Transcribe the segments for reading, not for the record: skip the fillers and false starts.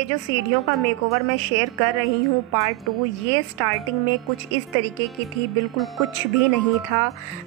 ये जो सीढ़ियों का मेकओवर मैं शेयर कर रही हूँ पार्ट 2, ये स्टार्टिंग में कुछ इस तरीके की थी, बिल्कुल कुछ भी नहीं था,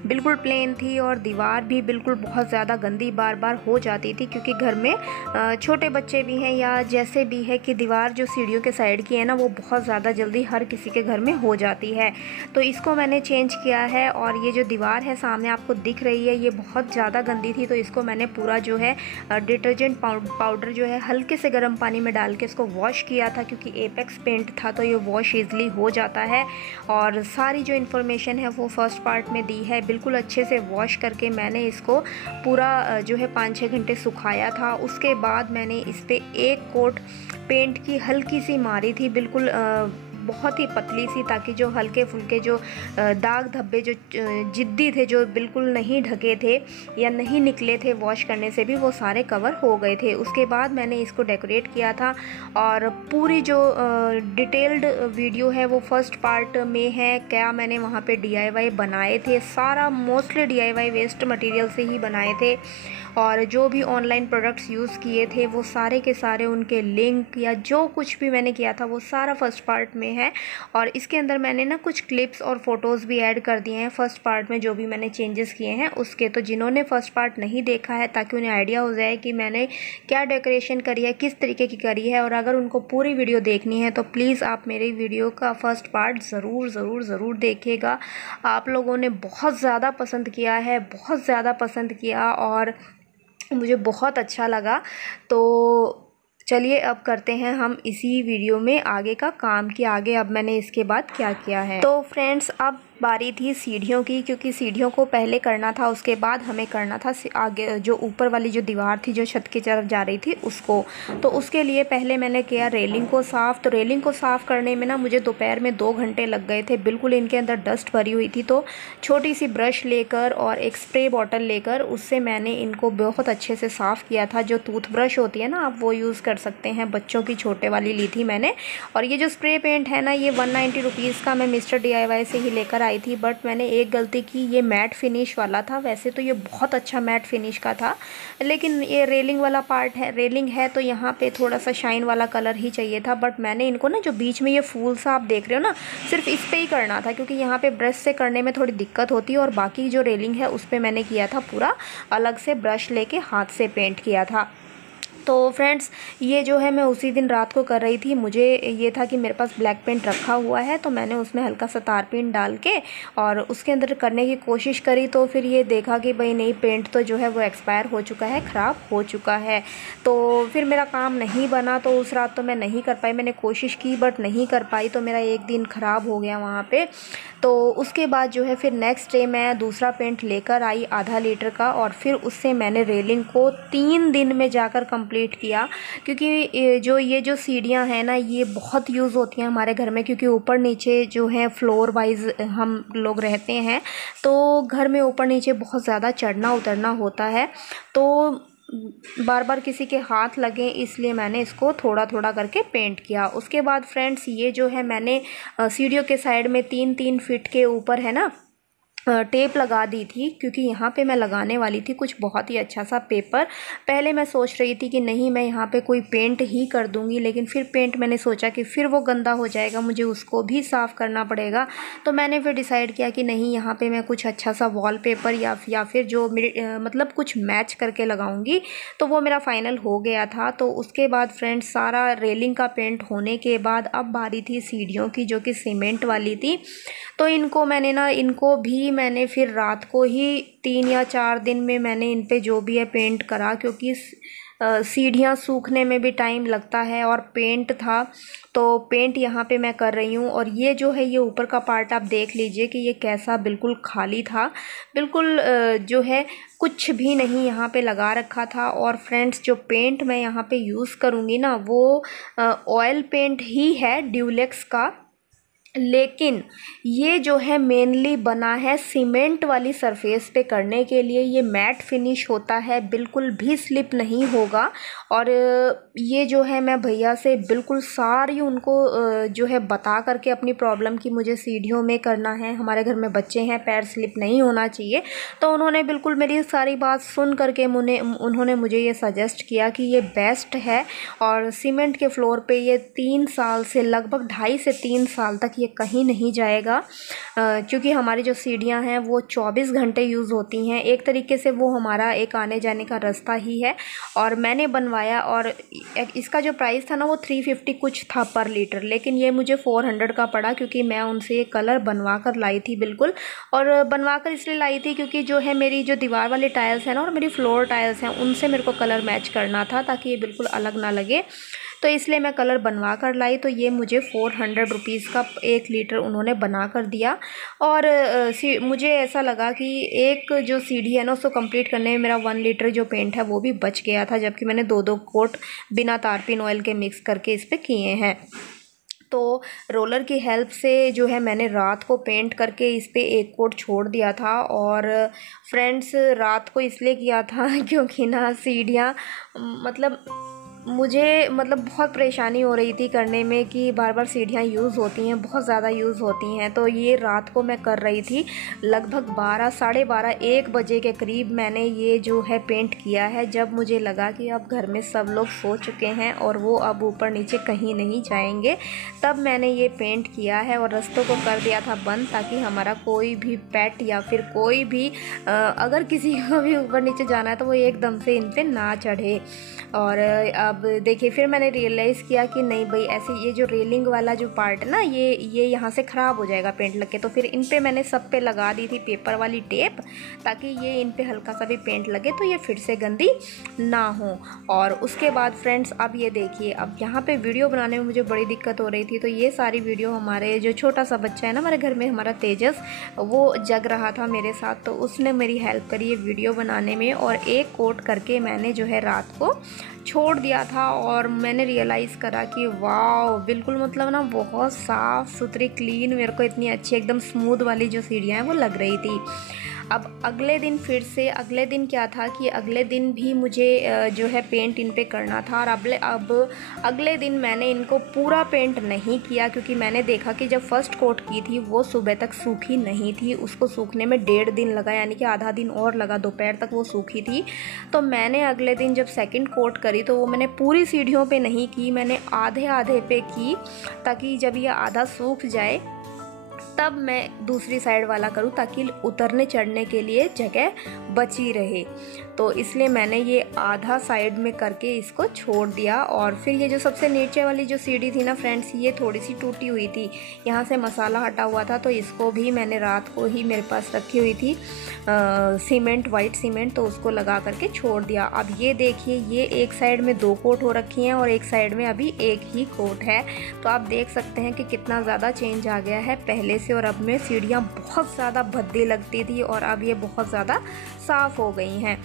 बिल्कुल प्लेन थी और दीवार भी बिल्कुल बहुत ज़्यादा गंदी बार बार हो जाती थी, क्योंकि घर में छोटे बच्चे भी हैं या जैसे भी है कि दीवार जो सीढ़ियों के साइड की है ना, वो बहुत ज़्यादा जल्दी हर किसी के घर में हो जाती है। तो इसको मैंने चेंज किया है और ये जो दीवार है सामने आपको दिख रही है, ये बहुत ज़्यादा गंदी थी। तो इसको मैंने पूरा जो है डिटर्जेंट पाउडर जो है हल्के से गर्म पानी में डाल के इसको वॉश किया था, क्योंकि एपेक्स पेंट था तो ये वॉश ईज़िली हो जाता है। और सारी जो इन्फॉर्मेशन है वो फर्स्ट पार्ट में दी है। बिल्कुल अच्छे से वॉश करके मैंने इसको पूरा जो है 5-6 घंटे सुखाया था। उसके बाद मैंने इस पर एक कोट पेंट की हल्की सी मारी थी, बिल्कुल बहुत ही पतली सी, ताकि जो हल्के फुल्के जो दाग धब्बे जो जिद्दी थे, जो बिल्कुल नहीं ढके थे या नहीं निकले थे वॉश करने से भी, वो सारे कवर हो गए थे। उसके बाद मैंने इसको डेकोरेट किया था और पूरी जो डिटेल्ड वीडियो है वो फर्स्ट पार्ट में है। क्या मैंने वहाँ पे DIY बनाए थे, सारा मोस्टली DIY वेस्ट मटेरियल से ही बनाए थे। और जो भी ऑनलाइन प्रोडक्ट्स यूज़ किए थे वो सारे के सारे उनके लिंक या जो कुछ भी मैंने किया था वो सारा फर्स्ट पार्ट में है। और इसके अंदर मैंने ना कुछ क्लिप्स और फ़ोटोज़ भी ऐड कर दिए हैं फर्स्ट पार्ट में, जो भी मैंने चेंजेस किए हैं उसके। तो जिन्होंने फर्स्ट पार्ट नहीं देखा है, ताकि उन्हें आइडिया हो जाए कि मैंने क्या डेकोरेशन करी है, किस तरीके की करी है, और अगर उनको पूरी वीडियो देखनी है तो प्लीज़ आप मेरी वीडियो का फर्स्ट पार्ट ज़रूर देखिएगा। आप लोगों ने बहुत ज़्यादा पसंद किया है, बहुत ज़्यादा पसंद किया और मुझे बहुत अच्छा लगा। तो चलिए अब करते हैं हम इसी वीडियो में आगे का काम, कि आगे अब मैंने इसके बाद क्या किया है। तो फ्रेंड्स, अब बारी थी सीढ़ियों की, क्योंकि सीढ़ियों को पहले करना था, उसके बाद हमें करना था आगे जो ऊपर वाली जो दीवार थी जो छत की तरफ जा रही थी उसको। तो उसके लिए पहले मैंने किया रेलिंग को साफ़। तो रेलिंग को साफ़ करने में ना मुझे दोपहर में 2 घंटे लग गए थे, बिल्कुल इनके अंदर डस्ट भरी हुई थी। तो छोटी सी ब्रश लेकर और एक स्प्रे बॉटल लेकर उससे मैंने इनको बहुत अच्छे से साफ़ किया था। जो टूथ ब्रश होती है ना, आप वो यूज़ कर सकते हैं, बच्चों की छोटे वाली ली थी मैंने। और ये जो स्प्रे पेंट है ना, ये 190 रुपीज़ का मैं मिस्टर DIY से ही लेकर आई थी। बट मैंने एक गलती की, ये मैट फिनिश वाला था। वैसे तो ये बहुत अच्छा मैट फिनिश का था, लेकिन ये रेलिंग वाला पार्ट है, रेलिंग है तो यहाँ पे थोड़ा सा शाइन वाला कलर ही चाहिए था। बट मैंने इनको ना, जो बीच में ये फूल सा आप देख रहे हो ना, सिर्फ इस पे ही करना था, क्योंकि यहाँ पे ब्रश से करने में थोड़ी दिक्कत होती है। और बाकी जो रेलिंग है उस पर मैंने किया था पूरा अलग से ब्रश लेके हाथ से पेंट किया था। तो फ्रेंड्स, ये जो है मैं उसी दिन रात को कर रही थी। मुझे ये था कि मेरे पास ब्लैक पेंट रखा हुआ है, तो मैंने उसमें हल्का सा तार पेंट डाल के और उसके अंदर करने की कोशिश करी। तो फिर ये देखा कि भाई नहीं, पेंट तो जो है वो एक्सपायर हो चुका है, ख़राब हो चुका है। तो फिर मेरा काम नहीं बना। तो उस रात तो मैं नहीं कर पाई, मैंने कोशिश की बट नहीं कर पाई। तो मेरा एक दिन ख़राब हो गया वहाँ पे। तो उसके बाद जो है फिर नेक्स्ट डे मैं दूसरा पेंट लेकर आई आधा लीटर का, और फिर उससे मैंने रेलिंग को 3 दिन में जाकर कंप्लीट किया। क्योंकि ये जो सीढ़ियाँ हैं ना, ये बहुत यूज़ होती हैं हमारे घर में, क्योंकि ऊपर नीचे जो है फ्लोर वाइज हम लोग रहते हैं, तो घर में ऊपर नीचे बहुत ज़्यादा चढ़ना उतरना होता है। तो बार बार किसी के हाथ लगे, इसलिए मैंने इसको थोड़ा थोड़ा करके पेंट किया। उसके बाद फ्रेंड्स, ये जो है मैंने सीढ़ियों के साइड में 3-3 फीट के ऊपर है ना टेप लगा दी थी, क्योंकि यहाँ पे मैं लगाने वाली थी कुछ बहुत ही अच्छा सा पेपर। पहले मैं सोच रही थी कि नहीं, मैं यहाँ पे कोई पेंट ही कर दूँगी, लेकिन फिर पेंट मैंने सोचा कि फिर वो गंदा हो जाएगा, मुझे उसको भी साफ़ करना पड़ेगा। तो मैंने फिर डिसाइड किया कि नहीं, यहाँ पे मैं कुछ अच्छा सा वॉलपेपर या फिर जो मेरे मतलब कुछ मैच करके लगाऊँगी। तो वो मेरा फाइनल हो गया था। तो उसके बाद फ्रेंड्स, सारा रेलिंग का पेंट होने के बाद अब बारी थी सीढ़ियों की, जो कि सीमेंट वाली थी। तो इनको भी मैंने फिर रात को ही 3 या 4 दिन में मैंने इन पे जो भी है पेंट करा, क्योंकि सीढ़ियाँ सूखने में भी टाइम लगता है और पेंट था। तो पेंट यहाँ पे मैं कर रही हूँ। और ये जो है, ये ऊपर का पार्ट आप देख लीजिए कि ये कैसा बिल्कुल खाली था, बिल्कुल जो है कुछ भी नहीं यहाँ पे लगा रखा था। और फ्रेंड्स, जो पेंट मैं यहाँ पे यूज़ करूँगी ना, वो ऑयल पेंट ही है ड्यूलेक्स का। लेकिन ये जो है मेनली बना है सीमेंट वाली सरफेस पे करने के लिए। ये मैट फिनिश होता है, बिल्कुल भी स्लिप नहीं होगा। और ये जो है मैं भैया से बिल्कुल सारी उनको जो है बता करके अपनी प्रॉब्लम की मुझे सीढ़ियों में करना है, हमारे घर में बच्चे हैं, पैर स्लिप नहीं होना चाहिए। तो उन्होंने बिल्कुल मेरी सारी बात सुन करके उन्होंने मुझे ये सजेस्ट किया कि ये बेस्ट है। और सीमेंट के फ्लोर पे ये 3 साल से लगभग 2.5 से 3 साल तक ये कहीं नहीं जाएगा, क्योंकि हमारी जो सीढ़ियाँ हैं वो 24 घंटे यूज़ होती हैं। एक तरीके से वो हमारा एक आने जाने का रास्ता ही है। और मैंने बनवाया, और इसका जो प्राइस था ना वो 350 कुछ था पर लीटर, लेकिन ये मुझे 400 का पड़ा, क्योंकि मैं उनसे ये कलर बनवा कर लाई थी बिल्कुल। और बनवा कर इसलिए लाई थी क्योंकि जो है मेरी जो दीवार वाली टाइल्स है ना और मेरी फ्लोर टाइल्स हैं उनसे मेरे को कलर मैच करना था, ताकि ये बिल्कुल अलग ना लगे। तो इसलिए मैं कलर बनवा कर लाई। तो ये मुझे 400 रुपीज़ का 1 लीटर उन्होंने बना कर दिया। और मुझे ऐसा लगा कि एक जो सीढ़ी है ना उसको कंप्लीट करने में मेरा 1 लीटर जो पेंट है वो भी बच गया था, जबकि मैंने 2-2 कोट बिना तारपीन ऑयल के मिक्स करके इस पर किए हैं। तो रोलर की हेल्प से जो है मैंने रात को पेंट करके इस पर 1 कोट छोड़ दिया था। और फ्रेंड्स, रात को इसलिए किया था क्योंकि ना सीढ़ियाँ मुझे बहुत परेशानी हो रही थी करने में, कि बार बार सीढ़ियाँ यूज़ होती हैं, बहुत ज़्यादा यूज़ होती हैं। तो ये रात को मैं कर रही थी, लगभग 12, साढ़े 12, 1 बजे के करीब मैंने ये जो है पेंट किया है। जब मुझे लगा कि अब घर में सब लोग सो चुके हैं और वो अब ऊपर नीचे कहीं नहीं जाएंगे, तब मैंने ये पेंट किया है। और रास्तों को कर दिया था बंद, ताकि हमारा कोई भी पेट या फिर कोई भी अगर किसी को भी ऊपर नीचे जाना है तो वो एकदम से इन पर ना चढ़े। और अब देखिए, फिर मैंने रियलाइज़ किया कि नहीं भाई, ऐसे ये जो रेलिंग वाला जो पार्ट है ना, ये यहाँ से ख़राब हो जाएगा पेंट लग के। तो फिर इन पे मैंने सब पे लगा दी थी पेपर वाली टेप, ताकि ये इन पे हल्का सा भी पेंट लगे तो ये फिर से गंदी ना हो। और उसके बाद फ्रेंड्स, अब ये देखिए, अब यहाँ पे वीडियो बनाने में मुझे बड़ी दिक्कत हो रही थी। तो ये सारी वीडियो हमारे जो छोटा सा बच्चा है ना हमारे घर में, हमारा तेजस, वो जग रहा था मेरे साथ, तो उसने मेरी हेल्प करी ये वीडियो बनाने में। और 1 कोट करके मैंने जो है रात को छोड़ दिया था। और मैंने रियलाइज़ करा कि वाह, बिल्कुल ना बहुत साफ़ सुथरी, क्लीन, मेरे को इतनी अच्छी एकदम स्मूथ वाली जो सीढ़ियाँ हैं वो लग रही थी। अब अगले दिन फिर से, अगले दिन क्या था कि अगले दिन भी मुझे जो है पेंट इन पे करना था। और अब अगले दिन मैंने इनको पूरा पेंट नहीं किया, क्योंकि मैंने देखा कि जब फर्स्ट कोट की थी वो सुबह तक सूखी नहीं थी, उसको सूखने में 1.5 दिन लगा, यानी कि आधा दिन और लगा, दोपहर तक वो सूखी थी। तो मैंने अगले दिन जब सेकंड कोट करी तो वो मैंने पूरी सीढ़ियों पे नहीं की, मैंने आधे आधे पे की, ताकि जब ये आधा सूख जाए तब मैं दूसरी साइड वाला करूं, ताकि उतरने चढ़ने के लिए जगह बची रहे। तो इसलिए मैंने ये आधा साइड में करके इसको छोड़ दिया। और फिर ये जो सबसे नीचे वाली जो सीढ़ी थी ना फ्रेंड्स, ये थोड़ी सी टूटी हुई थी, यहाँ से मसाला हटा हुआ था, तो इसको भी मैंने रात को ही मेरे पास रखी हुई थी सीमेंट, वाइट सीमेंट, तो उसको लगा करके छोड़ दिया। अब ये देखिए, ये एक साइड में 2 कोट हो रखी हैं और एक साइड में अभी 1 ही कोट है। तो आप देख सकते हैं कि कितना ज़्यादा चेंज आ गया है पहले से। और अब में सीढ़ियाँ बहुत ज़्यादा भद्दी लगती थी और अब ये बहुत ज़्यादा साफ़ हो गई हैं।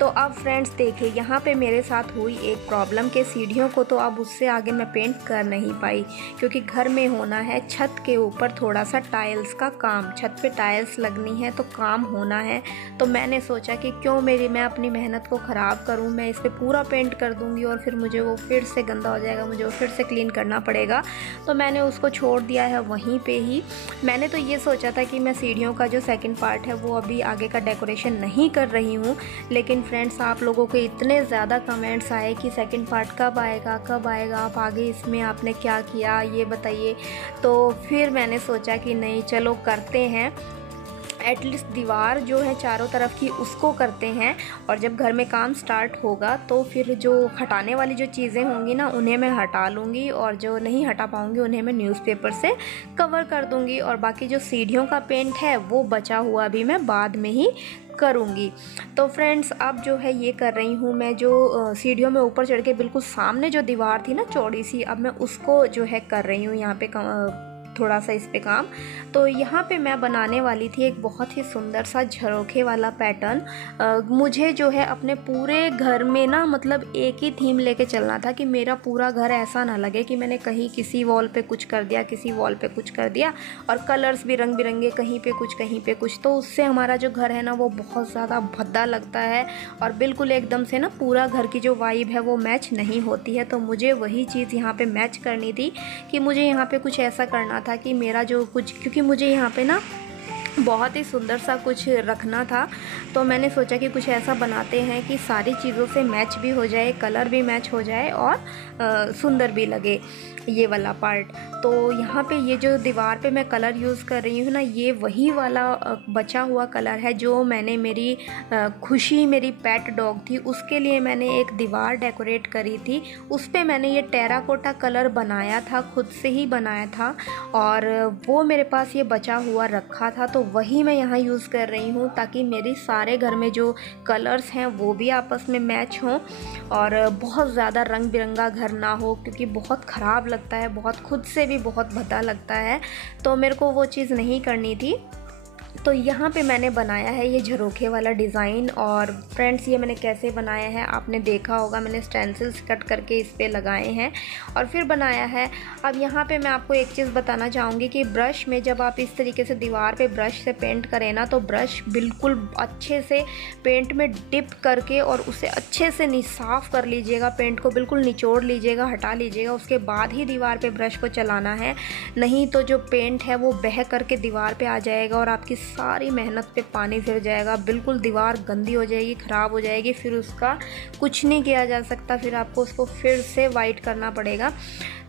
तो अब फ्रेंड्स देखिए, यहाँ पे मेरे साथ हुई एक प्रॉब्लम के सीढ़ियों को तो अब उससे आगे मैं पेंट कर नहीं पाई, क्योंकि घर में होना है छत के ऊपर थोड़ा सा टाइल्स का काम, छत पे टाइल्स लगनी है तो काम होना है। तो मैंने सोचा कि क्यों मैं अपनी मेहनत को ख़राब करूँ, मैं इस पर पूरा पेंट कर दूँगी और फिर मुझे वो फिर से गंदा हो जाएगा, मुझे वो फिर से क्लीन करना पड़ेगा। तो मैंने उसको छोड़ दिया है वहीं पर ही। मैंने तो ये सोचा था कि मैं सीढ़ियों का जो सेकेंड पार्ट है वो अभी आगे का डेकोरेशन नहीं कर रही हूँ, लेकिन फ्रेंड्स आप लोगों के इतने ज़्यादा कमेंट्स आए कि सेकंड पार्ट कब आएगा, आप आगे इसमें आपने क्या किया ये बताइए। तो फिर मैंने सोचा कि नहीं, चलो करते हैं, एटलीस्ट दीवार जो है चारों तरफ की उसको करते हैं। और जब घर में काम स्टार्ट होगा तो फिर जो हटाने वाली जो चीज़ें होंगी ना उन्हें मैं हटा लूँगी, और जो नहीं हटा पाऊँगी उन्हें मैं न्यूज़पेपर से कवर कर दूँगी। और बाकी जो सीढ़ियों का पेंट है वो बचा हुआ भी मैं बाद में ही करूँगी। तो फ्रेंड्स, अब जो है ये कर रही हूँ मैं, जो सीढ़ियों में ऊपर चढ़ के बिल्कुल सामने जो दीवार थी ना चौड़ी सी, अब मैं उसको जो है कर रही हूँ यहाँ पे थोड़ा सा इस पे काम। तो यहाँ पे मैं बनाने वाली थी एक बहुत ही सुंदर सा झरोखे वाला पैटर्न। मुझे जो है अपने पूरे घर में ना मतलब एक ही थीम लेके चलना था कि मेरा पूरा घर ऐसा ना लगे कि मैंने कहीं किसी वॉल पे कुछ कर दिया, किसी वॉल पे कुछ कर दिया, और कलर्स भी रंग बिरंगे, कहीं पे कुछ कहीं पे कुछ। तो उससे हमारा जो घर है ना वो बहुत ज़्यादा भद्दा लगता है और बिल्कुल एकदम से ना पूरा घर की जो वाइब है वो मैच नहीं होती है। तो मुझे वही चीज़ यहाँ पे मैच करनी थी कि मुझे यहाँ पे कुछ ऐसा करना था कि मेरा जो कुछ, क्योंकि मुझे यहाँ पे ना बहुत ही सुंदर सा कुछ रखना था। तो मैंने सोचा कि कुछ ऐसा बनाते हैं कि सारी चीज़ों से मैच भी हो जाए, कलर भी मैच हो जाए और सुंदर भी लगे ये वाला पार्ट। तो यहाँ पे ये जो दीवार पे मैं कलर यूज़ कर रही हूँ ना, ये वही वाला बचा हुआ कलर है जो मैंने मेरी खुशी, मेरी पेट डॉग थी, उसके लिए मैंने एक दीवार डेकोरेट करी थी। उस पे मैंने ये टेराकोटा कलर बनाया था, खुद से ही बनाया था, और वो मेरे पास ये बचा हुआ रखा था। तो वही मैं यहाँ यूज़ कर रही हूँ ताकि मेरे सारे घर में जो कलर्स हैं वो भी आपस में मैच हों और बहुत ज़्यादा रंग बिरंगा घर ना हो, क्योंकि बहुत ख़राब लगता है, बहुत खुद से भी बहुत भद्दा लगता है। तो मेरे को वो चीज़ नहीं करनी थी। तो यहाँ पे मैंने बनाया है ये झरोखे वाला डिज़ाइन। और फ्रेंड्स ये मैंने कैसे बनाया है आपने देखा होगा, मैंने स्टेंसिल्स कट करके इस पे लगाए हैं और फिर बनाया है। अब यहाँ पे मैं आपको एक चीज़ बताना चाहूँगी कि ब्रश में जब आप इस तरीके से दीवार पे ब्रश से पेंट करें ना, तो ब्रश बिल्कुल अच्छे से पेंट में डिप करके और उसे अच्छे से साफ़ कर लीजिएगा, पेंट को बिल्कुल निचोड़ लीजिएगा, हटा लीजिएगा, उसके बाद ही दीवार पे ब्रश को चलाना है। नहीं तो जो पेंट है वो बह करके दीवार पे आ जाएगा और आपकी सारी मेहनत पे पानी फिर जाएगा, बिल्कुल दीवार गंदी हो जाएगी, ख़राब हो जाएगी, फिर उसका कुछ नहीं किया जा सकता, फिर आपको उसको फिर से वाइट करना पड़ेगा।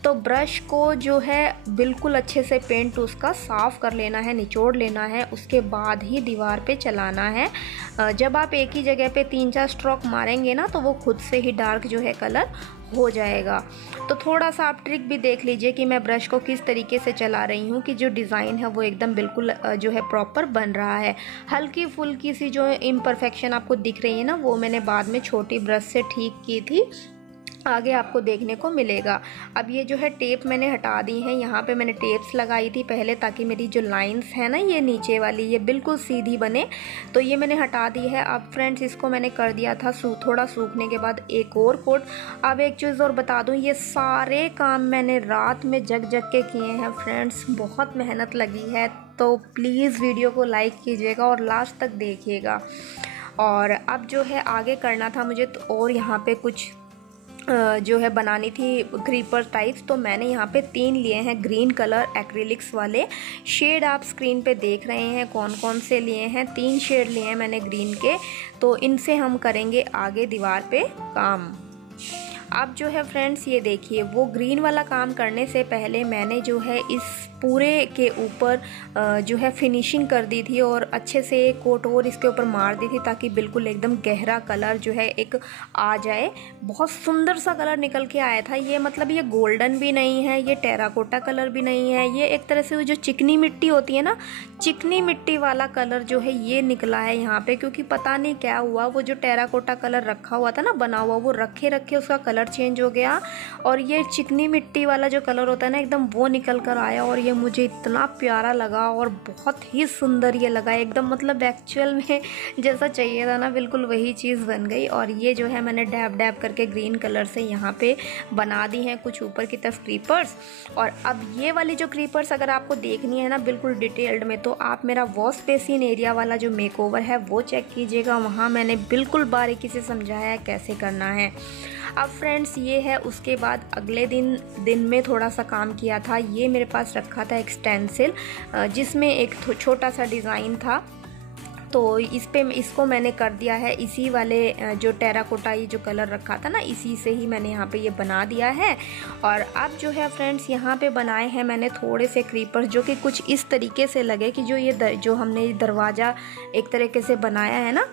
तो ब्रश को जो है बिल्कुल अच्छे से पेंट उसका साफ़ कर लेना है, निचोड़ लेना है, उसके बाद ही दीवार पे चलाना है। जब आप एक ही जगह पे 3-4 स्ट्रोक मारेंगे ना तो वो खुद से ही डार्क जो है कलर हो जाएगा। तो थोड़ा सा आप ट्रिक भी देख लीजिए कि मैं ब्रश को किस तरीके से चला रही हूँ कि जो डिज़ाइन है वो एकदम बिल्कुल जो है प्रॉपर बन रहा है। हल्की फुल्की सी जो इम्परफेक्शन आपको दिख रही है ना, वो मैंने बाद में छोटी ब्रश से ठीक की थी, आगे आपको देखने को मिलेगा। अब ये जो है टेप मैंने हटा दी है, यहाँ पे मैंने टेप्स लगाई थी पहले ताकि मेरी जो लाइंस है ना ये नीचे वाली ये बिल्कुल सीधी बने, तो ये मैंने हटा दी है। अब फ्रेंड्स इसको मैंने कर दिया था थोड़ा सूखने के बाद एक और कोट। अब एक चीज़ और बता दूँ, ये सारे काम मैंने रात में जग जग के किए हैं फ्रेंड्स, बहुत मेहनत लगी है। तो प्लीज़ वीडियो को लाइक कीजिएगा और लास्ट तक देखिएगा। और अब जो है आगे करना था मुझे, तो और यहाँ पे कुछ जो है बनानी थी क्रीपर टाइप्स। तो मैंने यहाँ पे 3 लिए हैं ग्रीन कलर एक्रिलिक्स वाले शेड, आप स्क्रीन पे देख रहे हैं कौन कौन से लिए हैं। 3 शेड लिए हैं मैंने ग्रीन के, तो इनसे हम करेंगे आगे दीवार पे काम। अब जो है फ्रेंड्स ये देखिए, वो ग्रीन वाला काम करने से पहले मैंने जो है इस पूरे के ऊपर जो है फिनिशिंग कर दी थी और अच्छे से एक कोट और इसके ऊपर मार दी थी ताकि बिल्कुल एकदम गहरा कलर जो है एक आ जाए। बहुत सुंदर सा कलर निकल के आया था ये, मतलब ये गोल्डन भी नहीं है, ये टेराकोटा कलर भी नहीं है, ये एक तरह से जो चिकनी मिट्टी होती है ना, चिकनी मिट्टी वाला कलर जो है ये निकला है यहाँ पे। क्योंकि पता नहीं क्या हुआ, वो जो टेराकोटा कलर रखा हुआ था ना बना हुआ, वो रखे रखे उसका कलर चेंज हो गया और ये चिकनी मिट्टी वाला जो कलर होता है ना एकदम वो निकल कर आया। और ये मुझे इतना प्यारा लगा और बहुत ही सुंदर ये लगा एकदम, मतलब एक्चुअल में जैसा चाहिए था ना बिल्कुल वही चीज़ बन गई। और ये जो है मैंने डैब डैब करके ग्रीन कलर से यहाँ पे बना दी हैं कुछ ऊपर की तरफ क्रीपर्स। और अब ये वाली जो क्रीपर्स अगर आपको देखनी है ना बिल्कुल डिटेल्ड में, तो आप मेरा वॉश बेसिन एरिया वाला जो मेकओवर है वो चेक कीजिएगा, वहाँ मैंने बिल्कुल बारीकी से समझाया है कैसे करना है। अब फ्रेंड्स ये है, उसके बाद अगले दिन में थोड़ा सा काम किया था। ये मेरे पास रखा था एक स्टेंसिल जिसमें एक छोटा सा डिज़ाइन था, तो इसको मैंने कर दिया है इसी वाले जो टेराकोटा ये जो कलर रखा था ना इसी से ही मैंने यहाँ पे ये बना दिया है। और अब जो है फ्रेंड्स यहाँ पे बनाए हैं मैंने थोड़े से क्रीपर्स जो कि कुछ इस तरीके से लगे कि जो हमने दरवाज़ा एक तरीके से बनाया है ना,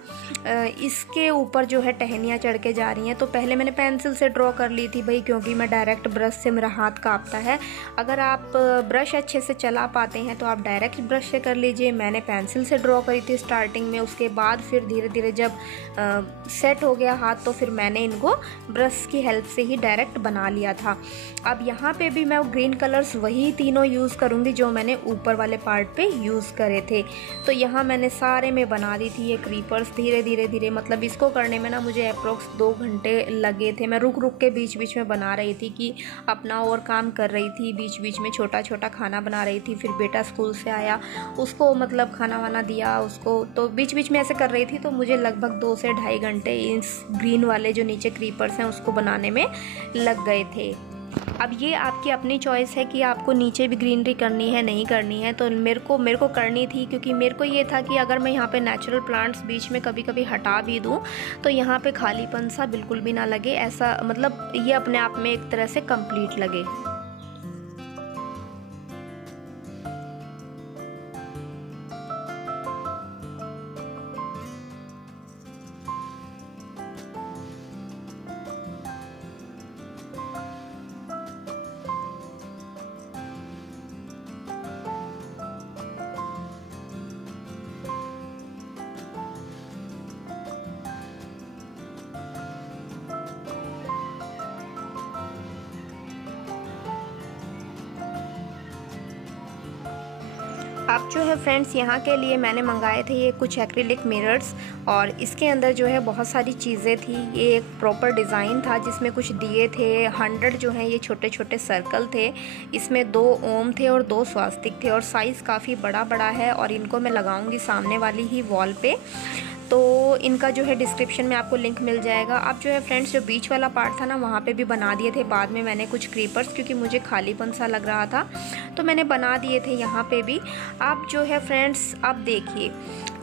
इसके ऊपर जो है टहनियाँ चढ़ के जा रही हैं। तो पहले मैंने पेंसिल से ड्रॉ कर ली थी भाई, क्योंकि मैं डायरेक्ट ब्रश से मेरा हाथ कांपता है। अगर आप ब्रश अच्छे से चला पाते हैं तो आप डायरेक्ट ब्रश से कर लीजिए। मैंने पेंसिल से ड्रॉ करी थी स्टार्टिंग स्टार्टिंग में। उसके बाद फिर धीरे धीरे जब सेट हो गया हाथ तो फिर मैंने इनको ब्रश की हेल्प से ही डायरेक्ट बना लिया था। अब यहाँ पे भी मैं ग्रीन कलर्स वही तीनों यूज़ करूँगी जो मैंने ऊपर वाले पार्ट पे यूज़ करे थे। तो यहाँ मैंने सारे में बना दी थी ये क्रीपर्स धीरे धीरे मतलब इसको करने में ना मुझे अप्रोक्स 2 घंटे लगे थे। मैं रुक रुक के बीच बीच में बना रही थी कि अपना और काम कर रही थी, बीच बीच में छोटा छोटा खाना बना रही थी। फिर बेटा स्कूल से आया, उसको मतलब खाना वाना दिया उसको, तो बीच बीच में ऐसे कर रही थी। तो मुझे लगभग 2 से ढाई घंटे इस ग्रीन वाले जो नीचे क्रीपर्स हैं उसको बनाने में लग गए थे। अब ये आपकी अपनी चॉइस है कि आपको नीचे भी ग्रीनरी करनी है नहीं करनी है। तो मेरे को करनी थी, क्योंकि मेरे को ये था कि अगर मैं यहाँ पे नेचुरल प्लांट्स बीच में कभी कभी हटा भी दूँ तो यहाँ पे खालीपन सा बिल्कुल भी ना लगे, ऐसा मतलब ये अपने आप में एक तरह से कंप्लीट लगे। अब जो है फ्रेंड्स यहाँ के लिए मैंने मंगाए थे ये कुछ एक्रिलिक मिरर्स, और इसके अंदर जो है बहुत सारी चीज़ें थी। ये एक प्रॉपर डिज़ाइन था जिसमें कुछ दिए थे, 100 जो है ये छोटे छोटे सर्कल थे, इसमें 2 ओम थे और 2 स्वास्तिक थे, और साइज़ काफ़ी बड़ा बड़ा है। और इनको मैं लगाऊंगी सामने वाली ही वॉल पे, तो इनका जो है डिस्क्रिप्शन में आपको लिंक मिल जाएगा। अब जो है फ्रेंड्स जो बीच वाला पार्ट था ना वहाँ पे भी बना दिए थे बाद में मैंने कुछ क्रीपर्स, क्योंकि मुझे खालीपन सा लग रहा था तो मैंने बना दिए थे यहाँ पे भी। अब जो है फ्रेंड्स अब देखिए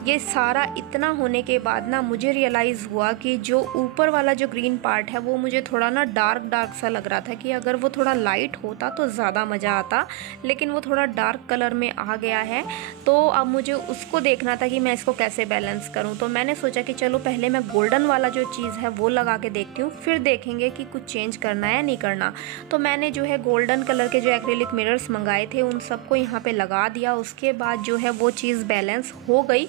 ये सारा इतना होने के बाद ना मुझे रियलाइज़ हुआ कि जो ऊपर वाला जो ग्रीन पार्ट है वो मुझे थोड़ा ना डार्क सा लग रहा था कि अगर वो थोड़ा लाइट होता तो ज़्यादा मज़ा आता, लेकिन वो थोड़ा डार्क कलर में आ गया है। तो अब मुझे उसको देखना था कि मैं इसको कैसे बैलेंस करूं। तो मैंने सोचा कि चलो पहले मैं गोल्डन वाला जो चीज़ है वो लगा के देखती हूँ, फिर देखेंगे कि कुछ चेंज करना है नहीं करना। तो मैंने जो है गोल्डन कलर के जो एक्रिलिक मिरर्स मंगाए थे उन सबको यहाँ पर लगा दिया। उसके बाद जो है वो चीज़ बैलेंस हो गई,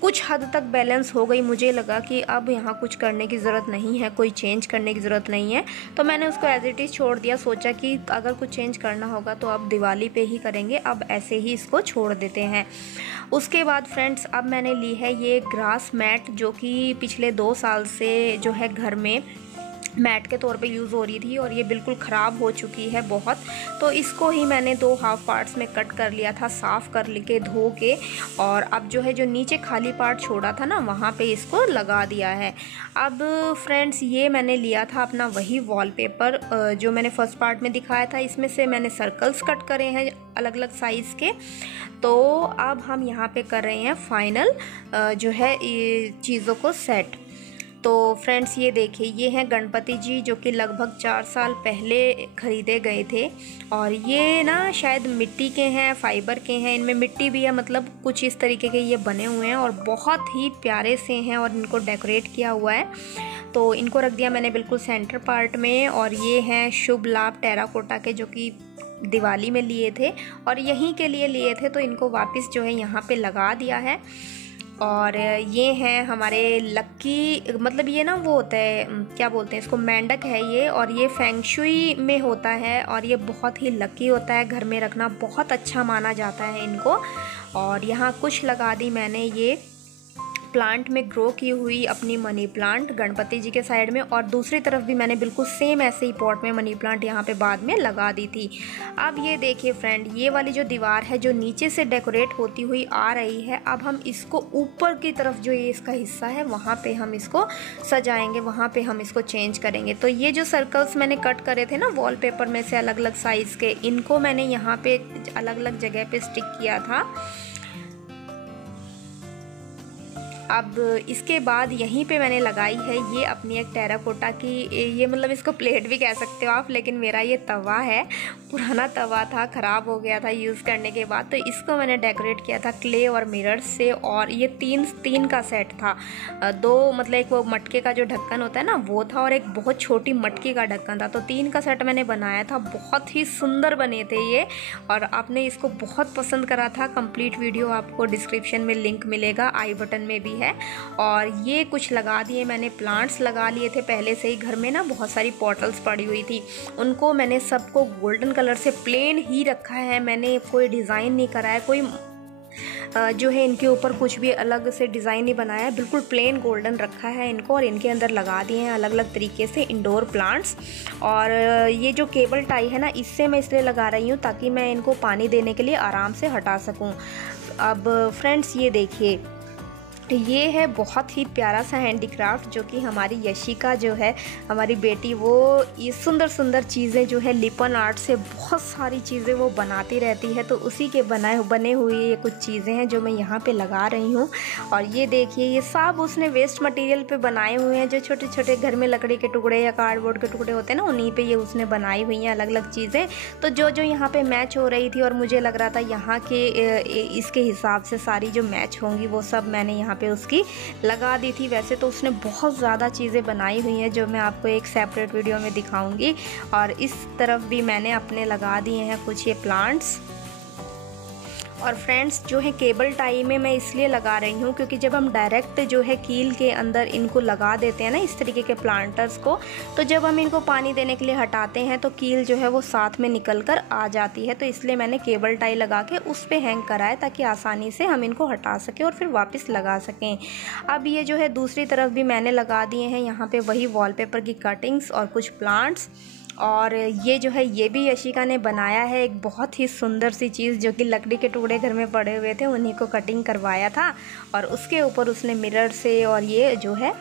कुछ हद तक बैलेंस हो गई। मुझे लगा कि अब यहाँ कुछ करने की ज़रूरत नहीं है, कोई चेंज करने की ज़रूरत नहीं है, तो मैंने उसको एज इट इज़ छोड़ दिया। सोचा कि अगर कुछ चेंज करना होगा तो अब दिवाली पे ही करेंगे, अब ऐसे ही इसको छोड़ देते हैं। उसके बाद फ्रेंड्स अब मैंने ली है ये ग्रास मैट, जो कि पिछले 2 साल से जो है घर में मैट के तौर पे यूज़ हो रही थी और ये बिल्कुल ख़राब हो चुकी है बहुत। तो इसको ही मैंने 2 हाफ पार्ट्स में कट कर लिया था, साफ़ कर के धो के, और अब जो है जो नीचे खाली पार्ट छोड़ा था ना वहाँ पे इसको लगा दिया है। अब फ्रेंड्स ये मैंने लिया था अपना वही वॉलपेपर जो मैंने फर्स्ट पार्ट में दिखाया था, इसमें से मैंने सर्कल्स कट करे हैं अलग अलग साइज़ के। तो अब हम यहाँ पे कर रहे हैं फाइनल जो है चीज़ों को सेट। तो फ्रेंड्स ये देखिए ये हैं गणपति जी जो कि लगभग 4 साल पहले ख़रीदे गए थे, और ये ना शायद मिट्टी के हैं, फाइबर के हैं, इनमें मिट्टी भी है, मतलब कुछ इस तरीके के ये बने हुए हैं और बहुत ही प्यारे से हैं और इनको डेकोरेट किया हुआ है। तो इनको रख दिया मैंने बिल्कुल सेंटर पार्ट में। और ये हैं शुभ लाभ टेराकोटा के, जो कि दिवाली में लिए थे और यहीं के लिए थे, तो इनको वापस जो है यहाँ पे लगा दिया है। और ये हैं हमारे लक्की, मतलब ये ना वो होता है क्या बोलते हैं इसको, मेंढक है ये, और ये फेंगशुई में होता है और ये बहुत ही लकी होता है, घर में रखना बहुत अच्छा माना जाता है इनको। और यहाँ कुछ लगा दी मैंने ये प्लांट में ग्रो की हुई अपनी मनी प्लांट गणपति जी के साइड में, और दूसरी तरफ भी मैंने बिल्कुल सेम ऐसे ही पॉट में मनी प्लांट यहाँ पे बाद में लगा दी थी। अब ये देखिए फ्रेंड, ये वाली जो दीवार है जो नीचे से डेकोरेट होती हुई आ रही है, अब हम इसको ऊपर की तरफ जो ये इसका हिस्सा है वहाँ पे हम इसको सजाएंगे, वहाँ पे हम इसको चेंज करेंगे। तो ये जो सर्कल्स मैंने कट करे थे ना वॉलपेपर में से अलग अलग साइज़ के, इनको मैंने यहाँ पे अलग अलग जगह पे स्टिक किया था। अब इसके बाद यहीं पे मैंने लगाई है ये अपनी एक टेराकोटा की, ये मतलब इसको प्लेट भी कह सकते हो आप, लेकिन मेरा ये तवा है, पुराना तवा था, ख़राब हो गया था यूज़ करने के बाद। तो इसको मैंने डेकोरेट किया था क्ले और मिरर से, और ये तीन का सेट था। दो मतलब एक वो मटके का जो ढक्कन होता है ना वो था, और एक बहुत छोटी मटकी का ढक्कन था। तो 3 का सेट मैंने बनाया था, बहुत ही सुंदर बने थे ये, और आपने इसको बहुत पसंद करा था। कंप्लीट वीडियो आपको डिस्क्रिप्शन में लिंक मिलेगा, आई बटन में भी है। और ये कुछ लगा दिए मैंने, प्लांट्स लगा लिए थे पहले से ही, घर में ना बहुत सारी पॉटल्स पड़ी हुई थी, उनको मैंने सबको गोल्डन कलर से प्लेन ही रखा है। मैंने कोई डिज़ाइन नहीं करा है, कोई जो है इनके ऊपर कुछ भी अलग से डिज़ाइन नहीं बनाया है, बिल्कुल प्लेन गोल्डन रखा है इनको। और इनके अंदर लगा दिए हैं अलग अलग तरीके से इंडोर प्लांट्स। और ये जो केबल टाई है ना, इससे मैं इसलिए लगा रही हूँ ताकि मैं इनको पानी देने के लिए आराम से हटा सकूँ। अब फ्रेंड्स ये देखिए, ये है बहुत ही प्यारा सा हैंडीक्राफ्ट, जो कि हमारी यशिका जो है हमारी बेटी, वो ये सुंदर सुंदर चीज़ें जो है लिपन आर्ट से बहुत सारी चीज़ें वो बनाती रहती है। तो उसी के बने हुए ये कुछ चीज़ें हैं जो मैं यहाँ पे लगा रही हूँ। और ये देखिए, ये सब उसने वेस्ट मटेरियल पे बनाए हुए हैं, जो छोटे छोटे घर में लकड़ी के टुकड़े या कार्डबोर्ड के टुकड़े होते हैं ना, उन्हीं पर ये उसने बनाई हुई हैं अलग अलग चीज़ें। तो जो जो यहाँ पर मैच हो रही थी और मुझे लग रहा था यहाँ के इसके हिसाब से सारी जो मैच होंगी वो सब मैंने यहाँ पे उसकी लगा दी थी। वैसे तो उसने बहुत ज़्यादा चीज़ें बनाई हुई हैं जो मैं आपको एक सेपरेट वीडियो में दिखाऊंगी। और इस तरफ भी मैंने अपने लगा दिए हैं कुछ ये प्लांट्स। और फ्रेंड्स जो है केबल टाई में मैं इसलिए लगा रही हूँ क्योंकि जब हम डायरेक्ट जो है कील के अंदर इनको लगा देते हैं ना इस तरीके के प्लांटर्स को, तो जब हम इनको पानी देने के लिए हटाते हैं तो कील जो है वो साथ में निकल कर आ जाती है। तो इसलिए मैंने केबल टाई लगा के उस पर हैंग करा है ताकि आसानी से हम इनको हटा सकें और फिर वापस लगा सकें। अब ये जो है दूसरी तरफ भी मैंने लगा दिए हैं यहाँ पर वही वॉलपेपर की कटिंग्स और कुछ प्लांट्स। और ये जो है ये भी यशिका ने बनाया है, एक बहुत ही सुंदर सी चीज़, जो कि लकड़ी के टुकड़े घर में पड़े हुए थे उन्हीं को कटिंग करवाया था, और उसके ऊपर उसने मिरर से और ये जो है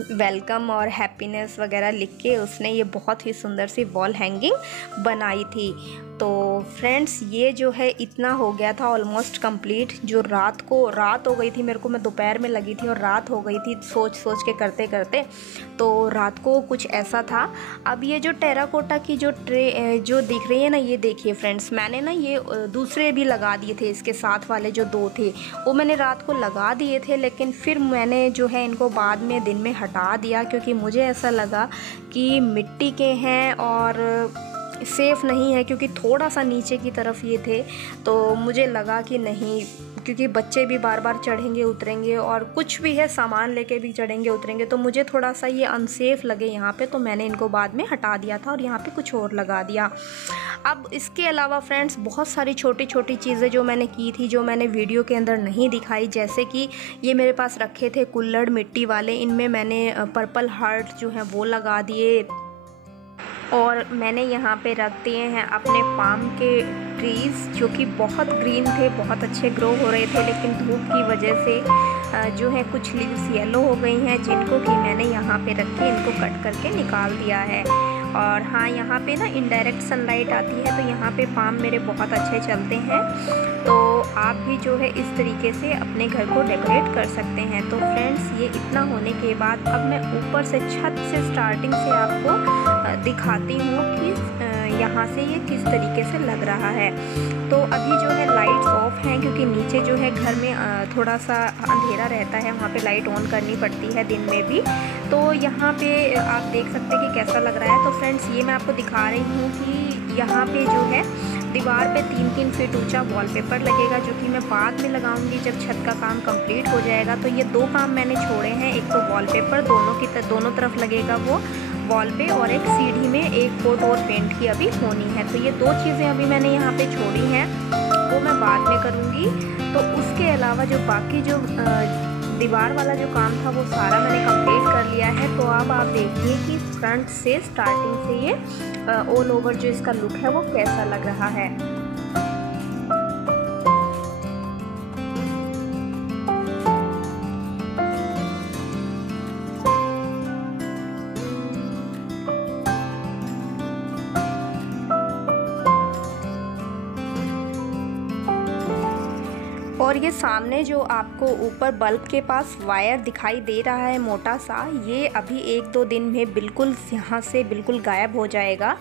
वेलकम और हैप्पीनेस वगैरह लिख के उसने ये बहुत ही सुंदर सी वॉल हैंगिंग बनाई थी। तो फ्रेंड्स ये जो है इतना हो गया था ऑलमोस्ट कंप्लीट। जो रात हो गई थी मेरे को, मैं दोपहर में लगी थी और रात हो गई थी सोच के करते करते, तो रात को कुछ ऐसा था। अब ये जो टेराकोटा की जो ट्रे जो दिख रही है ना, ये देखिए फ्रेंड्स, मैंने ना ये दूसरे भी लगा दिए थे, इसके साथ वाले जो 2 थे वो मैंने रात को लगा दिए थे, लेकिन फिर मैंने जो है इनको बाद में दिन में हटा दिया क्योंकि मुझे ऐसा लगा कि मिट्टी के हैं और सेफ़ नहीं है, क्योंकि थोड़ा सा नीचे की तरफ ये थे। तो मुझे लगा कि नहीं, क्योंकि बच्चे भी बार बार चढ़ेंगे उतरेंगे और कुछ भी है सामान लेके भी चढ़ेंगे उतरेंगे, तो मुझे थोड़ा सा ये अनसेफ़ लगे यहाँ पे, तो मैंने इनको बाद में हटा दिया था और यहाँ पे कुछ और लगा दिया। अब इसके अलावा फ्रेंड्स बहुत सारी छोटी छोटी चीज़ें जो मैंने की थी, जो मैंने वीडियो के अंदर नहीं दिखाई, जैसे कि ये मेरे पास रखे थे कुल्हड़ मिट्टी वाले, इनमें मैंने पर्पल हार्ट जो है वो लगा दिए। और मैंने यहाँ पे रख दिए हैं अपने पाम के ट्रीज़, जो कि बहुत ग्रीन थे, बहुत अच्छे ग्रो हो रहे थे, लेकिन धूप की वजह से जो है कुछ लीव्स येलो हो गई हैं, जिनको कि मैंने यहाँ पे रख के इनको कट करके निकाल दिया है। और हाँ, यहाँ पे ना इनडायरेक्ट सनलाइट आती है, तो यहाँ पे पाम मेरे बहुत अच्छे चलते हैं। तो आप भी जो है इस तरीके से अपने घर को डेकोरेट कर सकते हैं। तो फ्रेंड्स ये इतना होने के बाद अब मैं ऊपर से छत से स्टार्टिंग से आपको दिखाती हूँ कि यहाँ से ये किस तरीके से लग रहा है। तो अभी जो है लाइट्स ऑफ हैं, क्योंकि नीचे जो है घर में थोड़ा सा अंधेरा रहता है, वहाँ पे लाइट ऑन करनी पड़ती है दिन में भी। तो यहाँ पे आप देख सकते हैं कि कैसा लग रहा है। तो फ्रेंड्स ये मैं आपको दिखा रही हूँ कि यहाँ पे जो है दीवार पे 3-3 फीट ऊंचा वॉलपेपर लगेगा, जो कि मैं बाद में लगाऊंगी जब छत का काम कंप्लीट हो जाएगा। तो ये 2 काम मैंने छोड़े हैं, एक तो वॉलपेपर दोनों तरफ लगेगा वो वॉल पे, और एक सीढ़ी में एक कोट और पेंट की अभी होनी है। तो ये 2 चीज़ें अभी मैंने यहाँ पे छोड़ी हैं, वो मैं बाद में करूँगी। तो उसके अलावा जो बाकी जो दीवार वाला जो काम था वो सारा मैंने कंप्लीट कर लिया है। तो अब आप देखिए कि फ्रंट से स्टार्टिंग से ये ऑल ओवर जो इसका लुक है वो कैसा लग रहा है। और ये ये सामने जो आपको ऊपर बल्ब के पास वायर दिखाई दे रहा है मोटा सा, ये अभी 1-2 दिन में बिल्कुल यहाँ से बिल्कुल गायब हो जाएगा,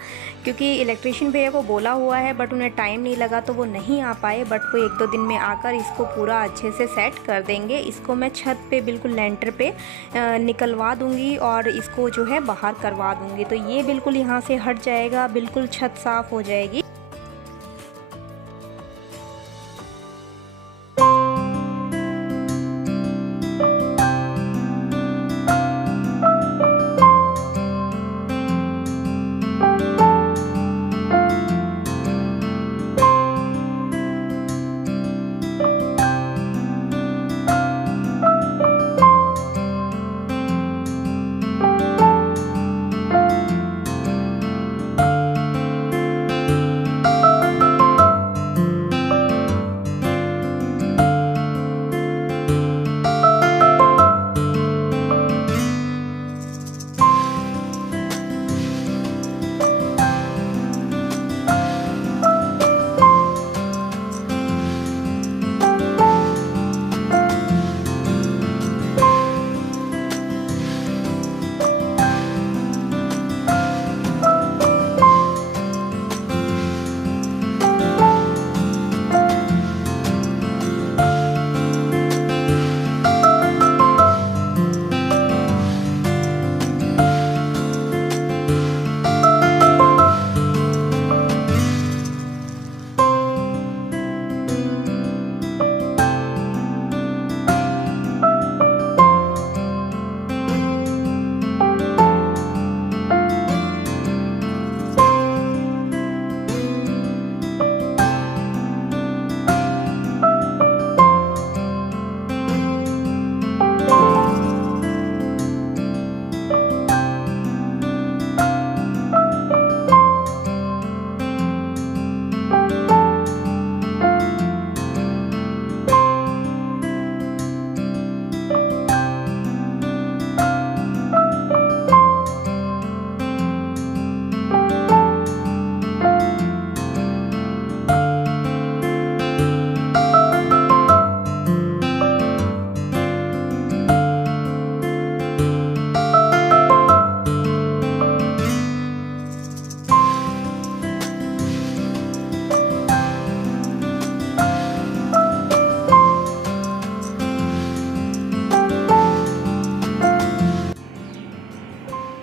क्योंकि इलेक्ट्रिशियन भैया को बोला हुआ है बट उन्हें टाइम नहीं लगा तो वो नहीं आ पाए। बट वो 1-2 दिन में आकर इसको पूरा अच्छे से सेट कर देंगे। इसको मैं छत पे बिल्कुल लेंटर पे निकलवा दूँगी और इसको जो है बाहर करवा दूँगी, तो ये बिल्कुल यहाँ से हट जाएगा, बिल्कुल छत साफ़ हो जाएगी।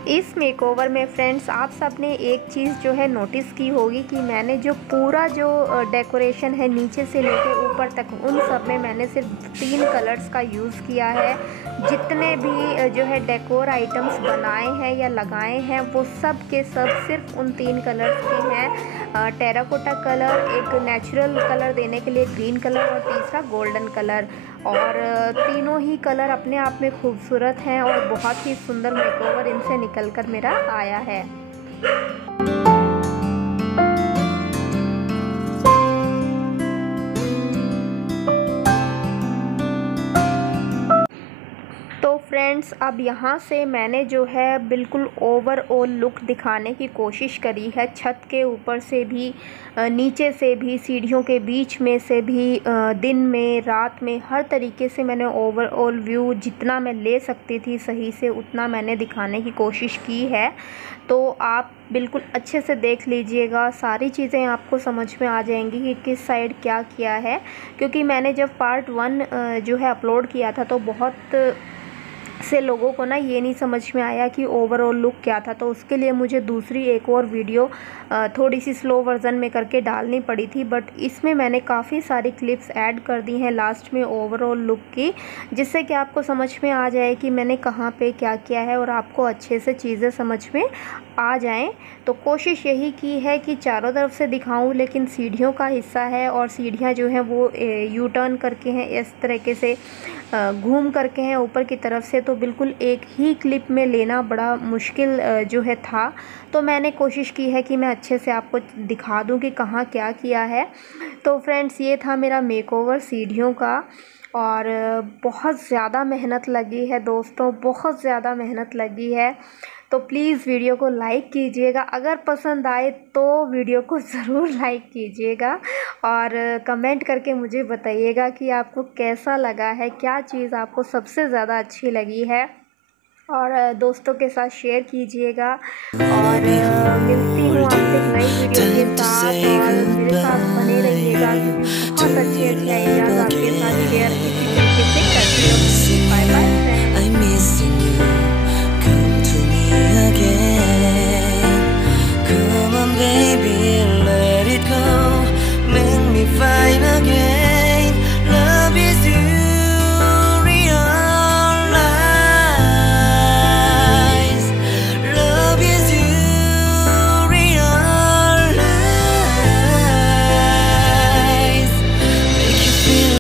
इस मेकओवर में फ्रेंड्स आप सब ने एक चीज़ जो है नोटिस की होगी कि मैंने जो पूरा जो डेकोरेशन है नीचे से लेके ऊपर तक, उन सब में मैंने सिर्फ 3 कलर्स का यूज़ किया है। जितने भी जो है डेकोर आइटम्स बनाए हैं या लगाए हैं वो सब के सब सिर्फ उन 3 कलर्स के हैं। टेराकोटा कलर, एक नेचुरल कलर देने के लिए ग्रीन कलर और तीसरा गोल्डन कलर। और तीनों ही कलर अपने आप में खूबसूरत हैं और बहुत ही सुंदर मेकओवर इनसे निकलकर मेरा आया है। तो फ्रेंड्स अब यहाँ से मैंने जो है बिल्कुल ओवरऑल लुक दिखाने की कोशिश करी है। छत के ऊपर से भी, नीचे से भी, सीढ़ियों के बीच में से भी, दिन में, रात में, हर तरीके से मैंने ओवरऑल व्यू जितना मैं ले सकती थी सही से उतना मैंने दिखाने की कोशिश की है। तो आप बिल्कुल अच्छे से देख लीजिएगा, सारी चीज़ें आपको समझ में आ जाएंगी कि किस साइड क्या किया है। क्योंकि मैंने जब पार्ट 1 जो है अपलोड किया था तो बहुत से लोगों को ना ये नहीं समझ में आया कि ओवरऑल लुक क्या था, तो उसके लिए मुझे दूसरी एक और वीडियो थोड़ी सी स्लो वर्ज़न में करके डालनी पड़ी थी। बट इसमें मैंने काफ़ी सारी क्लिप्स ऐड कर दी हैं लास्ट में ओवरऑल लुक की, जिससे कि आपको समझ में आ जाए कि मैंने कहाँ पे क्या किया है और आपको अच्छे से चीज़ें समझ में आ जाएं। तो कोशिश यही की है कि चारों तरफ से दिखाऊं, लेकिन सीढ़ियों का हिस्सा है और सीढ़ियाँ जो हैं वो यू टर्न करके हैं, इस तरीके से घूम करके हैं ऊपर की तरफ से, तो बिल्कुल एक ही क्लिप में लेना बड़ा मुश्किल जो है था। तो मैंने कोशिश की है कि मैं अच्छे से आपको दिखा दूं कि कहाँ क्या किया है। तो फ्रेंड्स ये था मेरा मेकओवर सीढ़ियों का, और बहुत ज़्यादा मेहनत लगी है दोस्तों, बहुत ज़्यादा मेहनत लगी है। तो प्लीज़ वीडियो को लाइक कीजिएगा। अगर पसंद आए तो वीडियो को ज़रूर लाइक कीजिएगा और कमेंट करके मुझे बताइएगा कि आपको कैसा लगा है, क्या चीज़ आपको सबसे ज़्यादा अच्छी लगी है, और दोस्तों के साथ शेयर कीजिएगा। और मिलती हूँ आपसे एक नई वीडियो के साथ, और मेरे साथ बने रहिएगा क्योंकि बहुत अच्छे अच्छे आइडियाज़ आपके साथ शेयर इसी तरीके से करती रहूँगी। Bye bye friends. I'm missing you. Come to me again. Come on, baby, let it go. Make me fine again.